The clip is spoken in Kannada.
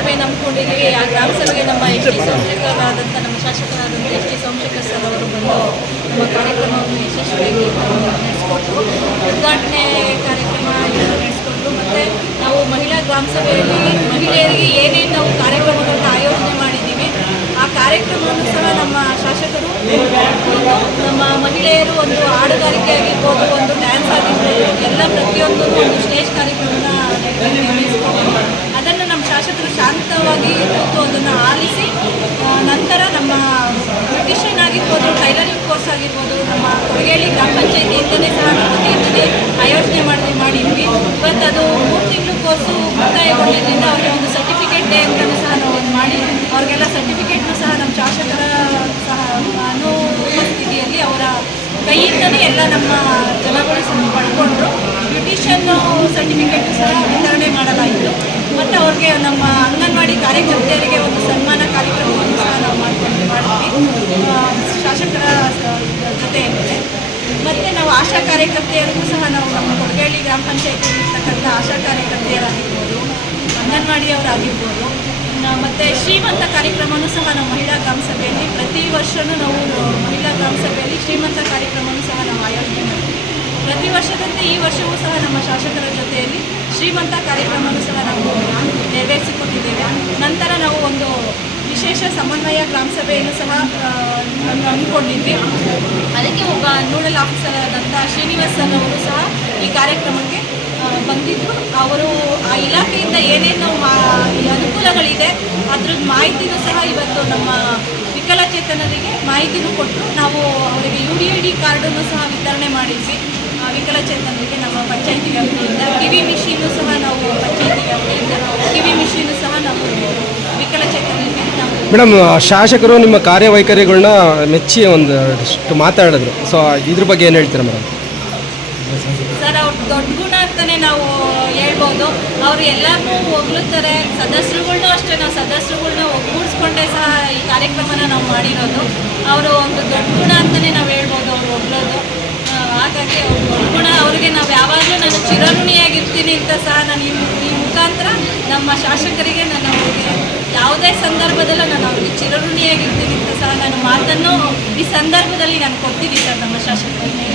ಸಭೆ ನಂಬ್ಕೊಂಡಿದ್ದೀವಿ. ಆ ಗ್ರಾಮ ಸಭೆಗೆ ನಮ್ಮ ಎಚ್ ಡಿ ಸೋಮಶೇಖರರಾದಂಥ, ನಮ್ಮ ಶಾಸಕರಾದಂಥ ಎಚ್ ಡಿ ಸೋಮಶೇಖರ್ ಸರ್ ಅವರು ಬಂದು ನಮ್ಮ ಕಾರ್ಯಕ್ರಮವನ್ನು ಯಶಸ್ವಿಯಾಗಿ ನಡೆಸಿಕೊಟ್ಟು ಉದ್ಘಾಟನೆ ಕಾರ್ಯಕ್ರಮ ನಡೆಸಿಕೊಟ್ರು. ಮತ್ತು ನಾವು ಮಹಿಳಾ ಗ್ರಾಮ ಸಭೆಯಲ್ಲಿ ಮಹಿಳೆಯರಿಗೆ ಏನೇನು ನಾವು ಕಾರ್ಯಕ್ರಮಗಳನ್ನು ಆಯೋಜನೆ ಮಾಡಿದ್ದೀವಿ, ಆ ಕಾರ್ಯಕ್ರಮವನ್ನು ಸಹ ನಮ್ಮ ಶಾಸಕರು, ನಮ್ಮ ಮಹಿಳೆಯರು ಒಂದು ಹಾಡುಗಾರಿಕೆ ಆಗಿರ್ಬೋದು ಒಂದು ಡ್ಯಾನ್ಸ್ ಆಗಿರ್ಬೋದು ಎಲ್ಲ ಪ್ರತಿ ಶಾಂತವಾಗಿ ಕೂತು ಅದನ್ನು ಆಲಿಸಿ ನಂತರ ನಮ್ಮ ಬ್ಯೂಟಿಷಿಯನ್ ಆಗಿರ್ಬೋದು ಟೈಲರಿಂಗ್ ಕೋರ್ಸ್ ಆಗಿರ್ಬೋದು, ನಮ್ಮ ಕೊಡಗೇಳಿ ಗ್ರಾಮ ಪಂಚಾಯತಿಯಿಂದಲೇ ಸಹ ವತಿಯಿಂದಲೇ ಆಯೋಜನೆ ಮಾಡಿ ಮಾಡಿದ್ವಿ ಇವತ್ತು ಅದು ಮೂರು ತಿಂಗಳು ಕೋರ್ಸು ಮುಕ್ತಾಯಗೊಂಡಿದ್ದರಿಂದ ಅವರಿಗೆ ಒಂದು ಸರ್ಟಿಫಿಕೇಟ್ ಡೇ ಅಂತಲೂ ಸಹ ನಾವು ಒಂದು ಮಾಡಿ, ಅವ್ರಿಗೆಲ್ಲ ಸರ್ಟಿಫಿಕೇಟ್ನು ಸಹ ನಮ್ಮ ಶಾಸಕರ ಸಹ ಅನುಪಸ್ಥಿತಿಯಲ್ಲಿ ಅವರ ಕೈಯಿಂದಲೇ ಎಲ್ಲ ನಮ್ಮ ಜನಗಳು ಬ್ಯೂಟಿಷಿಯನ್ ಸರ್ಟಿಫಿಕೇಟ್ ಸಹ ವಿತರಣೆ ಮಾಡಲಾಯಿತು. ಮತ್ತು ಅವ್ರಿಗೆ ನಮ್ಮ ಅಂಗನವಾಡಿ ಕಾರ್ಯಕರ್ತೆಯರಿಗೆ ಒಂದು ಸನ್ಮಾನ ಕಾರ್ಯಕ್ರಮವನ್ನು ಸಹ ನಾವು ಮಾಡ್ಕೊಂಡು ಮಾಡಿದ್ವಿ. ಆ, ಶಾಸಕರ ಜೊತೆ ಮತ್ತು ನಾವು ಆಶಾ ಕಾರ್ಯಕರ್ತೆಯರಿಗೂ ಸಹ ನಾವು ನಮ್ಮ ಕೊಡಗೇಳಿ ಗ್ರಾಮ ಪಂಚಾಯತಿಯಲ್ಲಿರ್ತಕ್ಕಂಥ ಆಶಾ ಕಾರ್ಯಕರ್ತೆಯರಾಗಿರ್ಬೋದು ಅಂಗನವಾಡಿಯವರಾಗಿರ್ಬೋದು ಮತ್ತು ಶ್ರೀಮಂತ ಕಾರ್ಯಕ್ರಮನೂ ಸಹ ನಾವು ಮಹಿಳಾ ಗ್ರಾಮ ಸಭೆಯಲ್ಲಿ ಪ್ರತಿ ವರ್ಷವೂ ನಾವು ಮಹಿಳಾ ಗ್ರಾಮ ಸಭೆಯಲ್ಲಿ ಶ್ರೀಮಂತ ಕಾರ್ಯಕ್ರಮನೂ ಸಹ ನಾವು ಆಯೋಜನೆ ಮಾಡ್ತೀವಿ ಪ್ರತಿ ವರ್ಷದಂತೆ ಈ ವರ್ಷವೂ ಸಹ ನಮ್ಮ ಶಾಸಕರ ಜೊತೆಯಲ್ಲಿ ಶ್ರೀಮಂತ ಕಾರ್ಯಕ್ರಮವನ್ನು ಸಹ ನಾವು ನೆರವೇರಿಸಿಕೊಟ್ಟಿದ್ದೇವೆ. ನಂತರ ನಾವು ಒಂದು ವಿಶೇಷ ಸಮನ್ವಯ ಗ್ರಾಮ ಸಭೆಯನ್ನು ಸಹ ಹಮ್ಮಿಕೊಂಡಿದ್ವಿ. ಅದಕ್ಕೆ ಒಬ್ಬ ನೋಡಲ್ ಆಫೀಸರ್ ಆದಂಥ ಶ್ರೀನಿವಾಸ್ ಅವರು ಸಹ ಈ ಕಾರ್ಯಕ್ರಮಕ್ಕೆ ಬಂದಿದ್ದರು ಅವರು ಆ ಇಲಾಖೆಯಿಂದ ಏನೇನು ಅನುಕೂಲಗಳಿದೆ, ಅದ್ರದ್ದು ಮಾಹಿತಿನೂ ಸಹ ಇವತ್ತು ವಿಕಲಚೇತನರಿಗೆ ಮಾಹಿತಿನೂ ಕೊಟ್ಟು ನಾವು ಅವರಿಗೆ ಯು ಡಿ ಐ ಡಿ ಕಾರ್ಡನ್ನು ಸಹ ವಿತರಣೆ ಮಾಡಿದ್ವಿ. ವಿಕಲಚೇತನರಿಗೆ ನಮ್ಮ ಪಂಚಾಯಿತಿ ವ್ಯಾಪ್ತಿಯಿಂದ, ಕಿವಿ ಮಿಷಿನ್ನು ಸಹ ನಾವು ಪಂಚಾಯತಿ ವ್ಯಾಪ್ತಿಯಿಂದ, ಕಿವಿ ಮಿಷಿನ್ನು ಸಹ ನಾವು ವಿಕಲಚೇತನರಿಗೆ ಮೇಡಮ್ ಶಾಸಕರು ನಿಮ್ಮ ಕಾರ್ಯವೈಖರಿಗಳನ್ನ ಮೆಚ್ಚಿ ಒಂದು ಮಾತಾಡಿದ್ರು. ಸೊ ಇದ್ರ ಬಗ್ಗೆ ಏನು ಹೇಳ್ತೀರಾ ಮೇಡಮ್? ಸರ್, ಅವ್ರ ದೊಡ್ಡ ಗುಣ ಅಂತಲೇ ನಾವು ಹೇಳ್ಬೋದು. ಅವರು ಎಲ್ಲರನ್ನೂ ಹೊಗಳುತ್ತಾರೆ ಸದಸ್ಯರುಗಳ್ನೂ ಅಷ್ಟೇ, ನಾವು ಸದಸ್ಯರುಗಳ್ನ ಒಗ್ಗೂಡಿಸ್ಕೊಂಡೇ ಸಹ ಈ ಕಾರ್ಯಕ್ರಮನ ನಾವು ಮಾಡಿರೋದು. ಅವರು ಒಂದು ದೊಡ್ಡ ಗುಣ ಅಂತಲೇ ನಾವು ಹೇಳ್ಬೋದು, ಅವ್ರು ಹೊಗಳೋದು ಹಾಗಾಗಿ ಅವ್ರ ದೊಡ್ಡ ಗುಣ ಅವರಿಗೆ ನಾವು ಯಾವಾಗಲೂ ನಾನು ಚಿರಋಣಿಯಾಗಿರ್ತೀನಿ ಅಂತ ಸಹ ನಾನು ಈ ಈ ಮುಖಾಂತರ ನಮ್ಮ ಶಾಸಕರಿಗೆ ನಾನು ಅವ್ರಿಗೆ ಯಾವುದೇ ಸಂದರ್ಭದಲ್ಲೂ ನಾನು ಅವ್ರಿಗೆ ಚಿರಋಣಿಯಾಗಿರ್ತೀನಿ ಅಂತ ಸಹ ನಾನು ಮಾತನ್ನು ಈ ಸಂದರ್ಭದಲ್ಲಿ ನಾನು ಕೊಡ್ತೀನಿ ಸರ್ ನಮ್ಮ ಶಾಸಕರಿಗೆ.